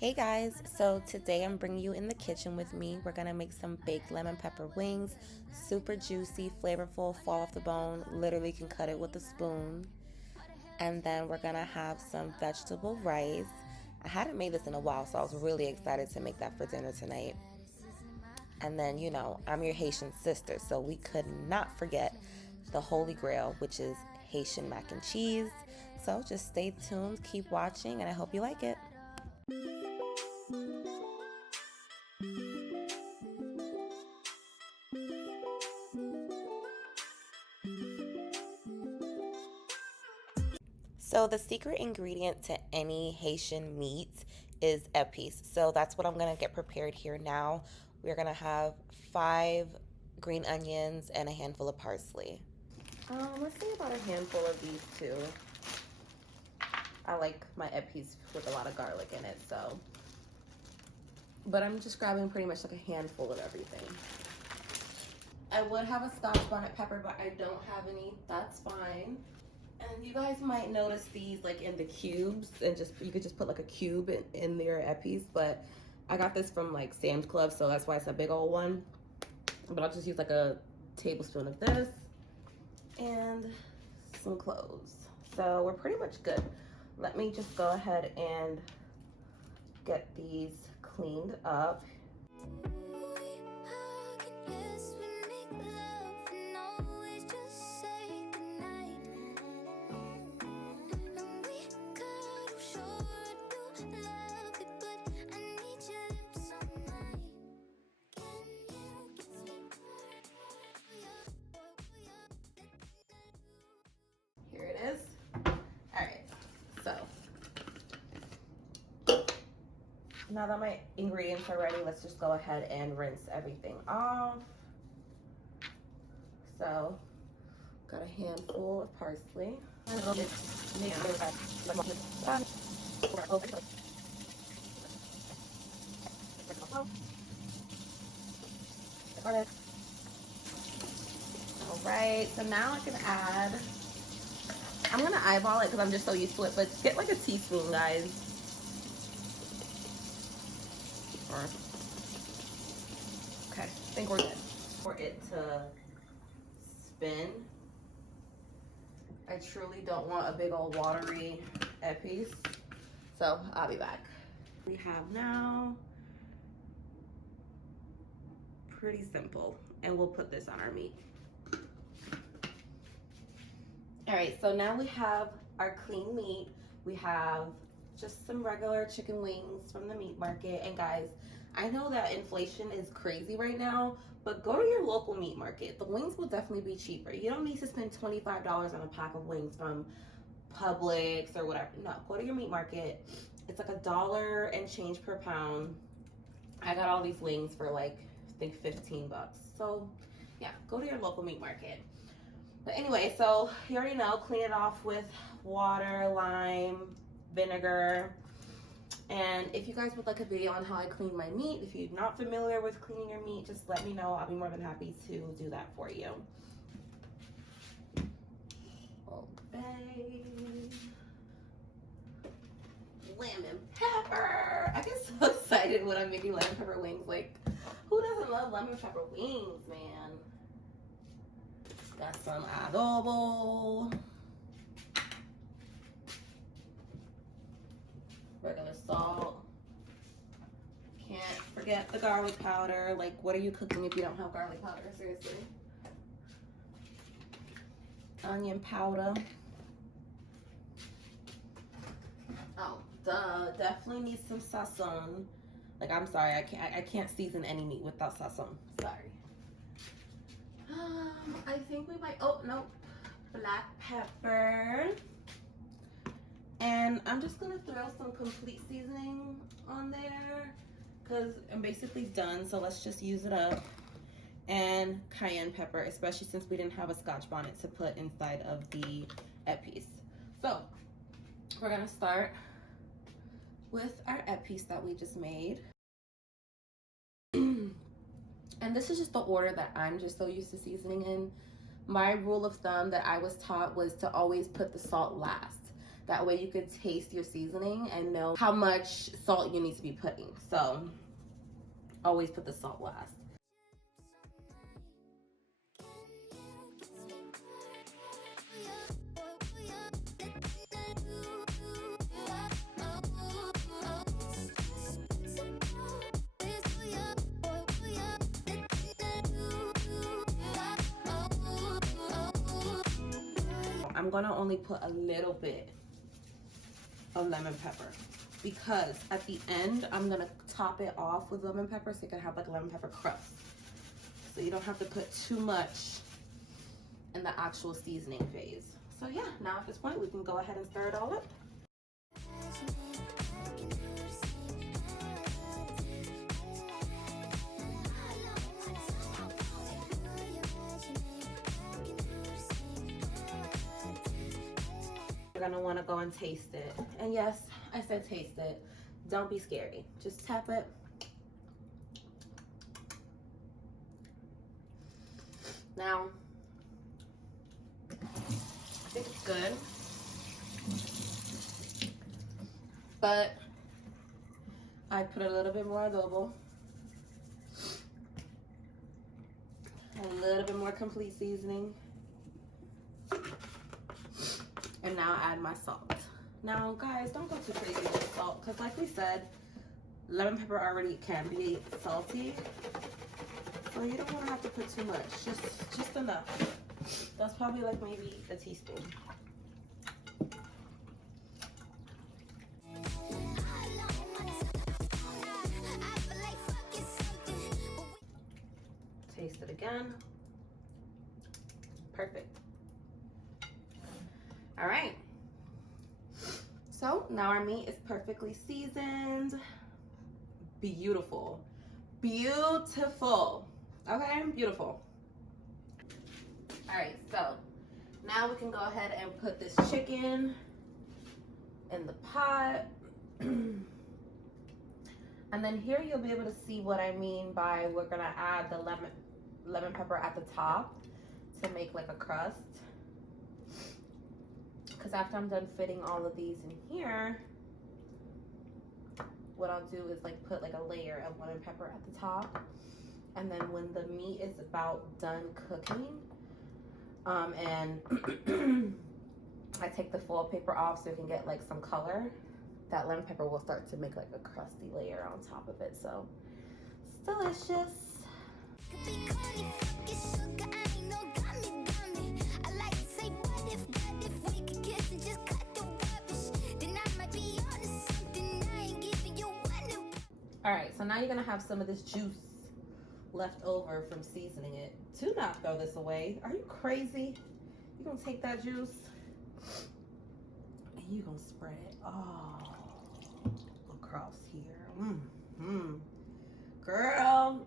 Hey guys, so today I'm bringing you in the kitchen with me. We're gonna make some baked lemon pepper wings, super juicy, flavorful, fall off the bone, literally can cut it with a spoon. And then we're gonna have some vegetable rice. I hadn't made this in a while, so I was really excited to make that for dinner tonight. And then, I'm your Haitian sister, so we could not forget the holy grail, which is Haitian mac and cheese. So just stay tuned, keep watching, and I hope you like it. So the secret ingredient to any Haitian meat is epis. So that's what I'm gonna get prepared here now. We're gonna have 5 green onions and a handful of parsley. Let's say about a handful of these two. I like my epis with a lot of garlic in it, so. But I'm just grabbing pretty much like a handful of everything. I would have a scotch bonnet pepper, but I don't have any. That's fine. And you guys might notice these like in the cubes, and you could just put like a cube in their epis, but I got this from like Sam's Club, so that's why it's a big old one. But I'll just use like a tablespoon of this and some cloves. So we're pretty much good. Let me just go ahead and get these cleaned up. Here it is. All right, so now that my ingredients are ready, let's just go ahead and rinse everything off. So, got a handful of parsley. All right, so now I can add, I'm gonna eyeball it because I'm just so used to it, but get like a teaspoon, guys. Okay, I think we're good. For it to spin, I truly don't want a big old watery epis, so I'll be back. We have now, pretty simple, and we'll put this on our meat. All right, so now we have our clean meat. We have just some regular chicken wings from the meat market. And guys, I know that inflation is crazy right now, but go to your local meat market. The wings will definitely be cheaper. You don't need to spend $25 on a pack of wings from Publix or whatever. No, go to your meat market. It's like $1 and change per pound. I got all these wings for like, I think 15 bucks. So yeah, go to your local meat market. But anyway, so you already know, clean it off with water, lime, vinegar. And if you guys would like a video on how I clean my meat, if you're not familiar with cleaning your meat, just let me know. I'll be more than happy to do that for you. Okay. Lemon pepper. I get so excited when I'm making lemon pepper wings. Like, who doesn't love lemon pepper wings, man? Got some adobo, regular salt. Can't forget the garlic powder. Like, what are you cooking if you don't have garlic powder? Seriously. Onion powder. Oh, duh. Definitely need some sazon. Like, I'm sorry, I can't season any meat without sazon. Sorry. I think we might, oh, no, black pepper. And I'm just gonna throw some complete seasoning on there because I'm basically done, so let's just use it up. And cayenne pepper, especially since we didn't have a scotch bonnet to put inside of the epis. So, we're gonna start with our epis that we just made. And this is just the order that I'm just so used to seasoning in. My rule of thumb that I was taught was to always put the salt last. That way you can taste your seasoning and know how much salt you need to be putting. So always put the salt last. I'm gonna only put a little bit of lemon pepper because at the end I'm gonna top it off with lemon pepper so you can have like a lemon pepper crust. So you don't have to put too much in the actual seasoning phase. So yeah, now at this point we can go ahead and stir it all up. You're gonna wanna go and taste it. And yes, I said taste it. Don't be scary. Just tap it. Now, I think it's good. But I put a little bit more adobo. A little bit more complete seasoning. And now add my salt. Now guys, don't go too crazy with salt because like we said, lemon pepper already can be salty. So you don't want to have to put too much, just enough. That's probably like maybe a teaspoon. Taste it again. Perfect. All right, so now our meat is perfectly seasoned. Beautiful, beautiful. Okay, beautiful. All right, so now we can go ahead and put this chicken in the pot. And then here you'll be able to see what I mean by we're gonna add the lemon pepper at the top to make like a crust. Because after I'm done fitting all of these in here, what I'll do is like put like a layer of lemon pepper at the top. And then when the meat is about done cooking, and I take the foil paper off so you can get like some color, that lemon pepper will start to make like a crusty layer on top of it. So it's delicious. All right, so now you're gonna have some of this juice left over from seasoning it. Do not throw this away. Are you crazy? You're gonna take that juice and you're gonna spread it all across here. Girl,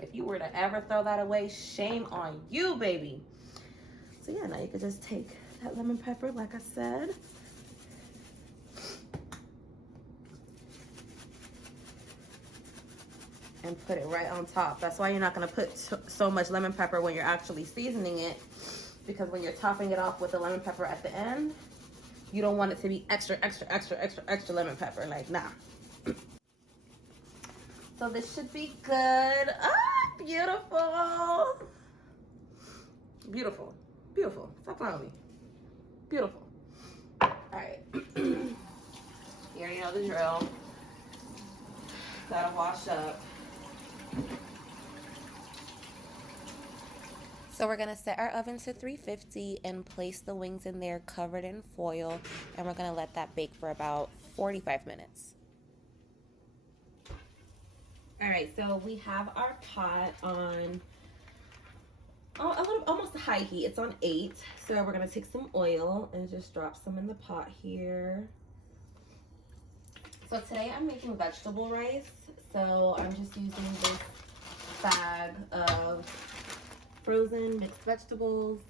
if you were to ever throw that away, shame on you, baby. So yeah, now you can just take that lemon pepper, like I said, and put it right on top. That's why you're not gonna put so much lemon pepper when you're actually seasoning it, because when you're topping it off with the lemon pepper at the end, you don't want it to be extra, extra, extra, extra, extra lemon pepper. Like, nah. So this should be good. Ah, beautiful. Beautiful, beautiful. Stop playing with me. Beautiful. All right. You already know the drill. Gotta wash up. So we're gonna set our oven to 350 and place the wings in there covered in foil, and we're gonna let that bake for about 45 minutes. All right, so we have our pot on almost high heat. It's on 8. So we're gonna take some oil and just drop some in the pot here. So today I'm making vegetable rice. So I'm just using this bag of frozen mixed vegetables,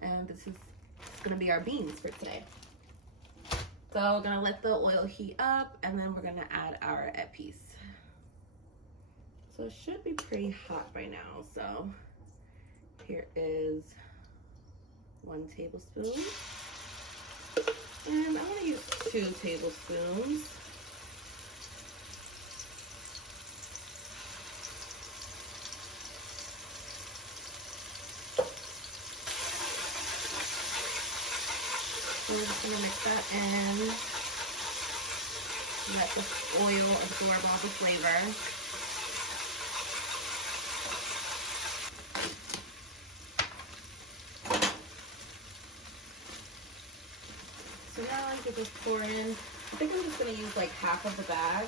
and this is gonna be our beans for today. So we're gonna let the oil heat up, and then we're gonna add our epis. So it should be pretty hot by now. So here is 1 tablespoon. And I'm going to use 2 tablespoons. So we're just going to mix that in. Let the oil absorb all the flavor. So now I can just pour in. I think I'm just going to use like half of the bag.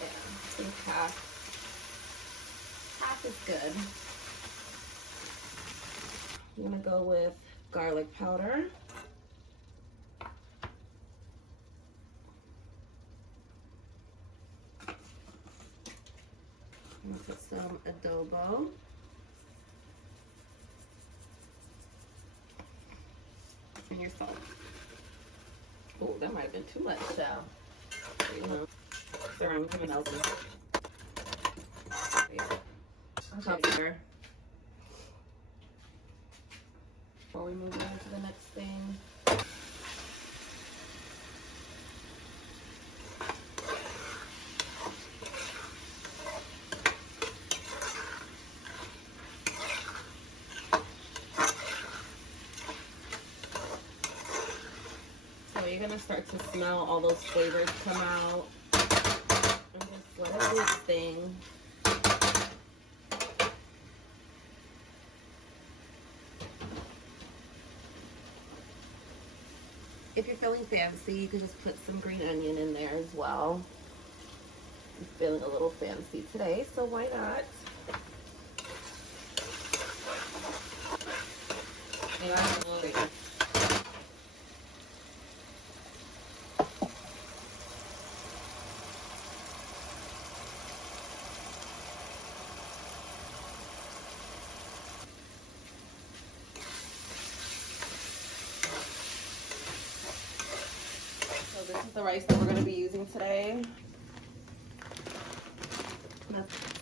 Yeah, I think half is good. I'm going to go with garlic powder. I'm going to put some adobo. And your salt. Oh, that might have been too much. So, stir them coming out. Cover. Before we move on to the next thing. So you're gonna start to smell all those flavors come out. And just let it do its thing. If you're feeling fancy, you can just put some green onion in there as well. I'm feeling a little fancy today, so why not? And I'm hungry. So this is the rice that we're going to be using today.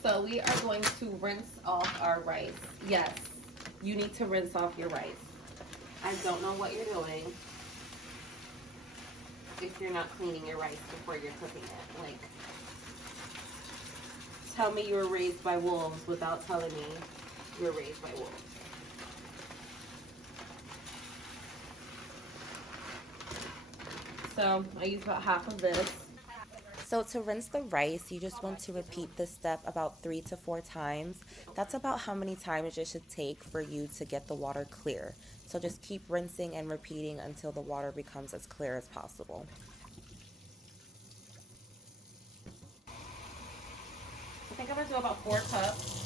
So we are going to rinse off our rice. Yes, you need to rinse off your rice. I don't know what you're doing if you're not cleaning your rice before you're cooking it. Like, tell me you were raised by wolves without telling me you were raised by wolves. So I use about half of this. So to rinse the rice, you just want to repeat this step about 3 to 4 times. That's about how many times it should take for you to get the water clear. So just keep rinsing and repeating until the water becomes as clear as possible. I think I'm gonna do about 4 cups.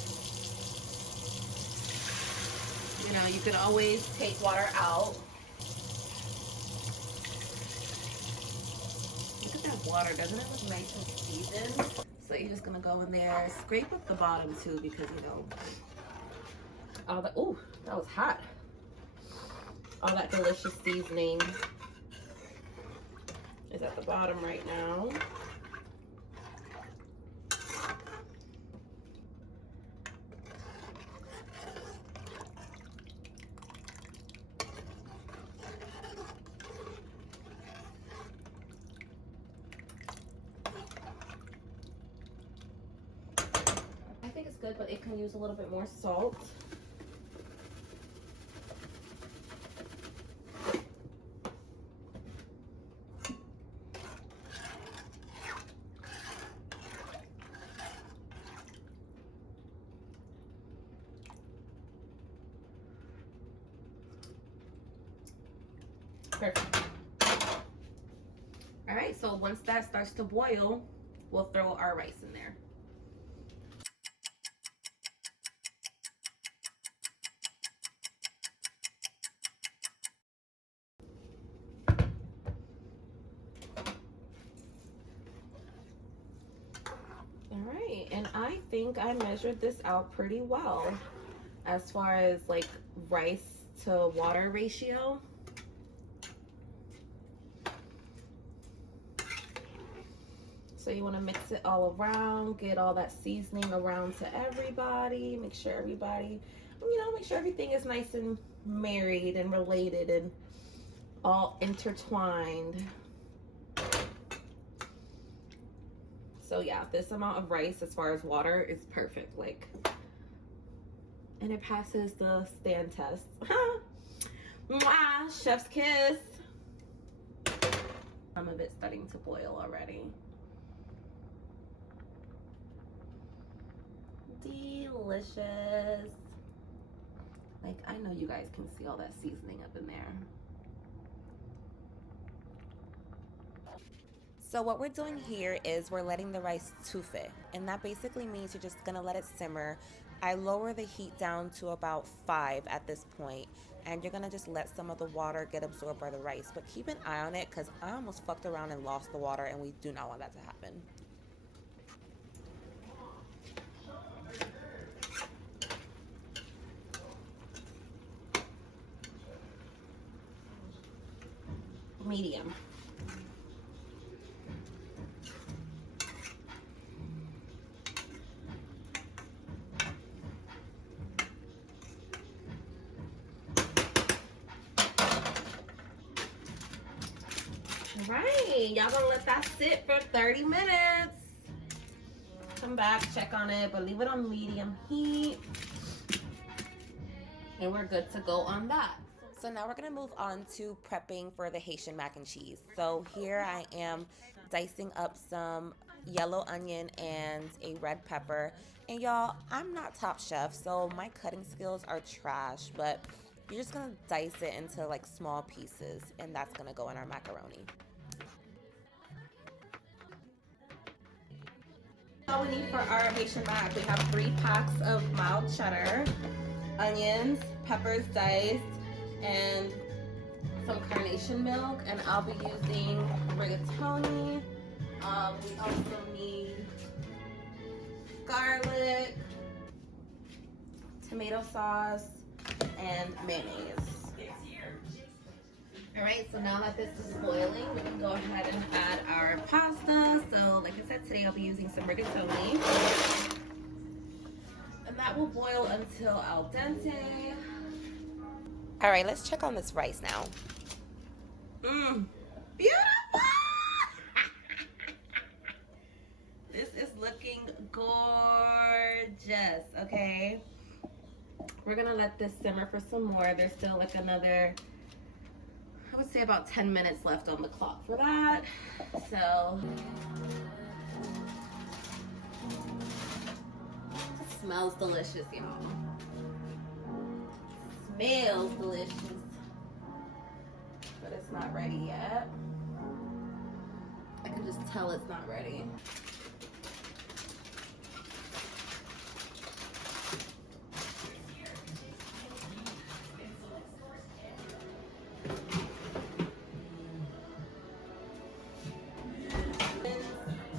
You know, you can always take water out. Look at that water, doesn't it look nice and seasoned? So you're just gonna go in there, scrape up the bottom too, because you know, all the, ooh, that was hot. All that delicious seasoning is at the bottom right now. I think it's good, but it can use a little bit more salt. Perfect. All right, so once that starts to boil, we'll throw our rice in there. All right, and I think I measured this out pretty well as far as like rice to water ratio. So you want to mix it all around, get all that seasoning around to everybody, make sure everybody, make sure everything is nice and married and related and all intertwined. So yeah, this amount of rice as far as water is perfect, like, and it passes the stand test. Mwah, chef's kiss. Some of it's starting to boil already. Delicious. Like, I know you guys can see all that seasoning up in there. So what we're doing here is we're letting the rice tufe, and that basically means you're just gonna let it simmer. I lower the heat down to about 5 at this point, and you're gonna just let some of the water get absorbed by the rice. But keep an eye on it, because I almost fucked around and lost the water, and we do not want that to happen. Medium. All right, y'all gonna let that sit for 30 minutes. Come back, check on it, but leave it on medium heat. And we're good to go on that. So now we're gonna move on to prepping for the Haitian mac and cheese. So here I am dicing up some yellow onion and a red pepper. And y'all, I'm not top chef, so my cutting skills are trash, but you're just gonna dice it into like small pieces, and that's gonna go in our macaroni. All we need for our Haitian mac, we have 3 packs of mild cheddar, onions, peppers diced, and some carnation milk. And I'll be using rigatoni. We also need garlic, tomato sauce, and mayonnaise. All right, so now that this is boiling, we can go ahead and add our pasta. So like I said, today I'll be using some rigatoni. And that will boil until al dente. All right, let's check on this rice now. Beautiful! This is looking gorgeous, okay? We're gonna let this simmer for some more. There's still like another, I would say about 10 minutes left on the clock for that. So, it smells delicious, y'all. Smells delicious. But it's not ready yet. I can just tell it's not ready.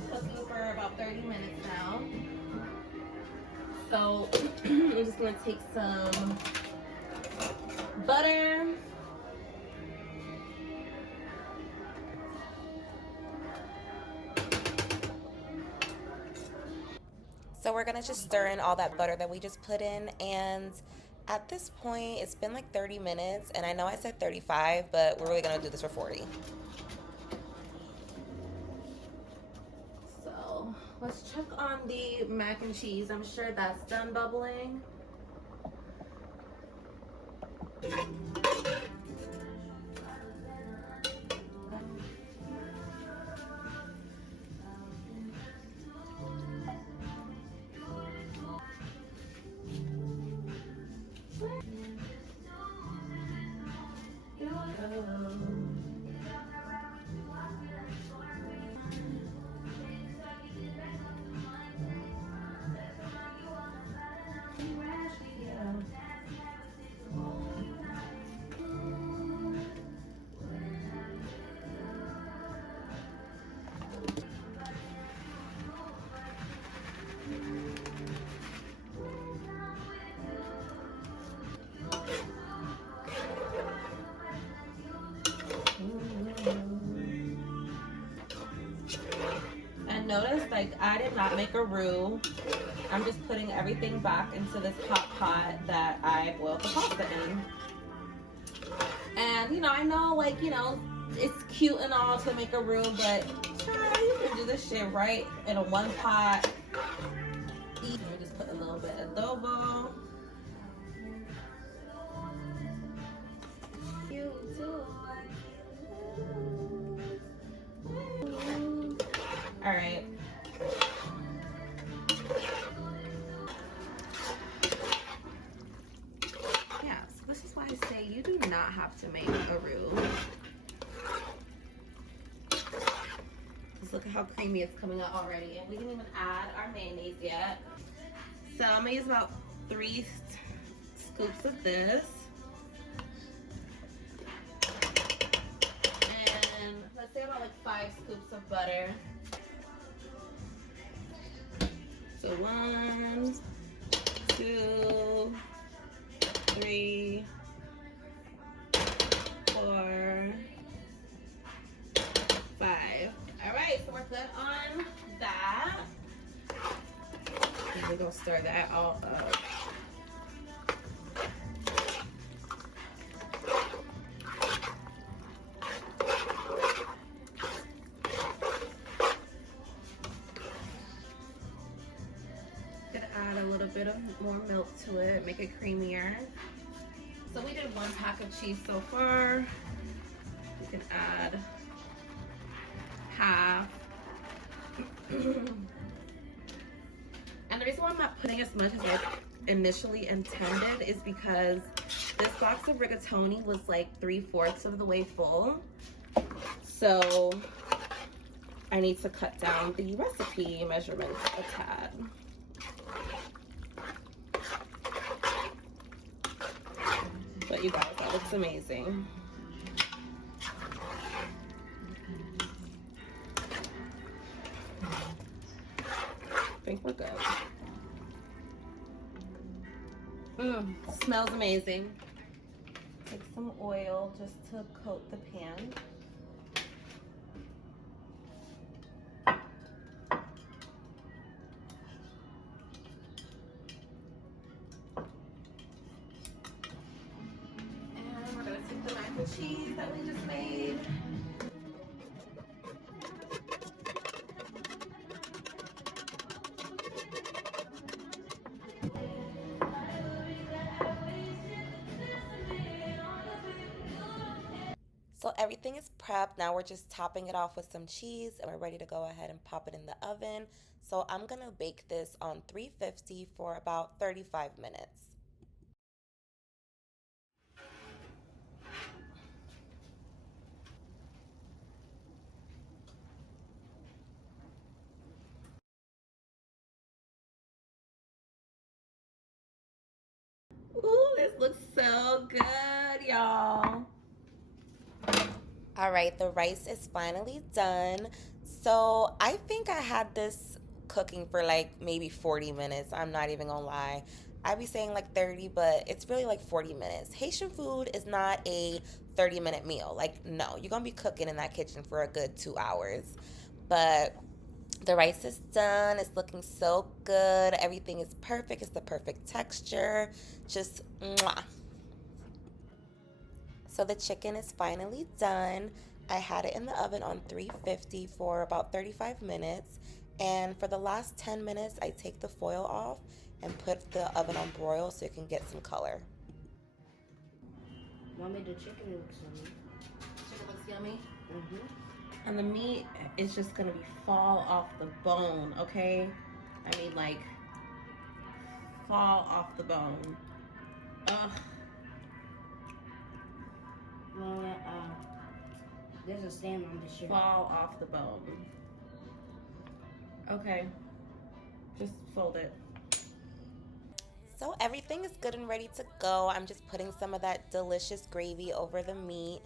Cooking for about 30 minutes now. So I'm just gonna take some butter. So we're gonna just stir in all that butter that we just put in, and at this point, it's been like 30 minutes, and I know I said 35, but we're really gonna do this for 40. So let's check on the mac and cheese. I'm sure that's done bubbling. noticed, like, I did not make a roux. I'm just putting everything back into this hot pot that I boiled the pasta in. And, you know, I know, like, you know, it's cute and all to make a roux, but child, you can do this shit right in a one pot. We just put a little bit of adobo. All right. Yeah, so this is why I say you do not have to make a roux. Just look at how creamy it's coming out already. And we didn't even add our mayonnaise yet. So I'm gonna use about 3 scoops of this. And let's say about like 5 scoops of butter. So 1, 2, 3, 4, 5. All right, so we're good on that. And we're gonna stir that all up. Gonna add a little bit of more milk to it, make it creamier. So we did 1 pack of cheese so far. You can add half. And the reason why I'm not putting as much as I initially intended is because this box of rigatoni was like 3/4 of the way full. So I need to cut down the recipe measurements a tad. But you guys, that looks amazing. I think we're good. Smells amazing. Take some oil just to coat the pan. And we're gonna take the mac and cheese that we just made. So everything is prepped. Now we're just topping it off with some cheese and we're ready to go ahead and pop it in the oven. So I'm gonna bake this on 350 for about 35 minutes. Ooh, this looks so good, y'all. All right, the rice is finally done. So I think I had this cooking for like maybe 40 minutes. I'm not even gonna lie. I'd be saying like 30, but it's really like 40 minutes. Haitian food is not a 30-minute meal. Like, no, you're gonna be cooking in that kitchen for a good 2 hours. But the rice is done. It's looking so good. Everything is perfect. It's the perfect texture. Just mwah. So the chicken is finally done. I had it in the oven on 350 for about 35 minutes. And for the last 10 minutes, I take the foil off and put the oven on broil so it can get some color. Mommy, the chicken looks yummy. Chicken looks yummy. Mm-hmm. And the meat is just gonna be fall off the bone, okay? I mean, like, fall off the bone. Ugh. Well, there's a stamp on the shirt. Fall off the bone. Okay. Just fold it. So everything is good and ready to go. I'm just putting some of that delicious gravy over the meat.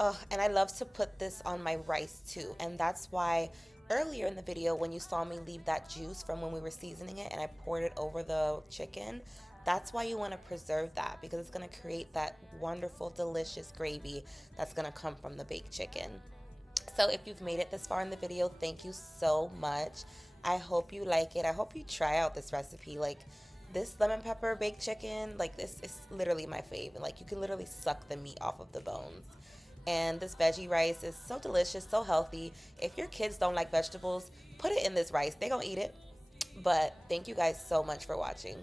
Oh, and I love to put this on my rice too. And that's why earlier in the video when you saw me leave that juice from when we were seasoning it and I poured it over the chicken, that's why you want to preserve that, because it's going to create that wonderful, delicious gravy that's going to come from the baked chicken. So if you've made it this far in the video, thank you so much. I hope you like it. I hope you try out this recipe. Like, this lemon pepper baked chicken, like, this is literally my fave. And like, you can literally suck the meat off of the bones. And this veggie rice is so delicious, so healthy. If your kids don't like vegetables, put it in this rice. They're gonna eat it. But thank you guys so much for watching.